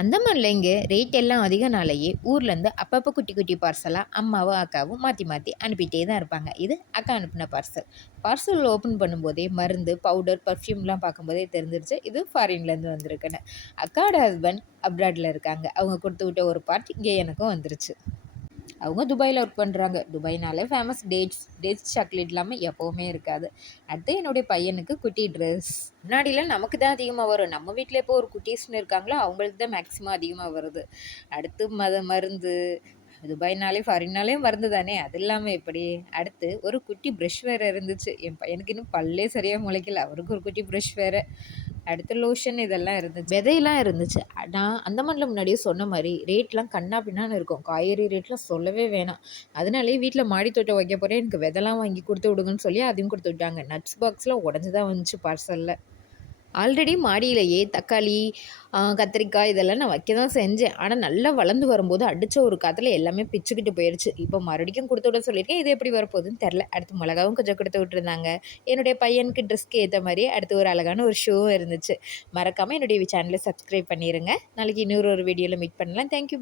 அந்தமான்லேங்க rate எல்லாம் அதிகனாலேயே ஊர்லேருந்து அப்பப்போ குட்டி குட்டி பார்சலாக அம்மாவும் அக்காவும் மாற்றி மாற்றி அனுப்பிட்டே தான் இருப்பாங்க. இது அக்கா அனுப்பின பார்சல் பார்சல் ஓப்பன் பண்ணும்போதே மருந்து பவுடர் பர்ஃப்யூம்லாம் பார்க்கும்போதே தெரிஞ்சிருச்சு. இது ஃபாரின்லேருந்து வந்திருக்குன்னு. அக்காவோட ஹஸ்பண்ட் அப்ராடில் இருக்காங்க. அவங்க கொடுத்து விட்ட ஒரு பார்ட் இங்கே எனக்கும் வந்துருச்சு. அவங்க துபாயில் ஒர்க் பண்ணுறாங்க துபாய்னாலே ஃபேமஸ் டேட்ஸ் டேட்ஸ் சாக்லேட் இல்லாமல் எப்போவுமே இருக்காது. அடுத்து என்னுடைய பையனுக்கு குட்டி ட்ரெஸ் முன்னாடிலாம் நமக்கு தான் அதிகமாக வரும். நம்ம வீட்டில் எப்போ ஒரு குட்டீஸ்னு இருக்காங்களோ அவங்களுக்கு தான் மேக்ஸிமம் அதிகமாக வருது. அடுத்து மத மருந்து துபாய்னாலே ஃபாரின்னாலே மருந்து தானே? அது இல்லாமல் எப்படி? அடுத்து ஒரு குட்டி ப்ரெஷ் வேறு இருந்துச்சு. என் பையனுக்கு இன்னும் பல்லே சரியாக முளைக்கல. அவருக்கு ஒரு குட்டி ப்ரஷ் வேறு. அடுத்து லோஷன் இதெல்லாம் இருந்துச்சு. விதையெல்லாம் இருந்துச்சு. நான் அந்த மண்ணில் முன்னாடியே சொன்ன மாதிரி ரேட்லாம் கண்ணா பின்னான்னு இருக்கும். காய்கறி ரேட்லாம் சொல்லவே வேணாம். அதனாலே வீட்டில் மாடி தோட்டம் வைக்க போகிறேன் எனக்கு விதெல்லாம் வாங்கி கொடுத்து விடுங்கன்னு சொல்லி அதையும் கொடுத்து விட்டாங்க. நட்ஸ் பாக்ஸ்லாம் உடஞ்சி தான் வந்துச்சு பார்சலில் ஆல்ரெடி மாடியிலேயே தக்காளி கத்திரிக்காய் இதெல்லாம் நான் வைக்க தான் செஞ்சேன். ஆனால் நல்லா வளர்ந்து வரும்போது அடித்த ஒரு காற்றுல எல்லாமே பிச்சுக்கிட்டு போயிடுச்சு இப்போ மறுபடியும் கொடுத்து விட சொல்லியிருக்கேன். இது எப்படி வரப்போகுதுன்னு தெரில அடுத்து மிளகாவும் கொஞ்சம் கொடுத்து விட்டுருந்தாங்க. என்னுடைய பையனுக்கு ட்ரெஸ்க்கு ஏற்ற மாதிரி அடுத்து ஒரு அழகான ஒரு ஷூவும் இருந்துச்சு. மறக்காமல் என்னுடைய சேனலை சப்ஸ்கிரைப் பண்ணிடுங்க நாளைக்கு இன்னொரு ஒரு வீடியோவில் மீட் பண்ணலாம். தேங்க்யூ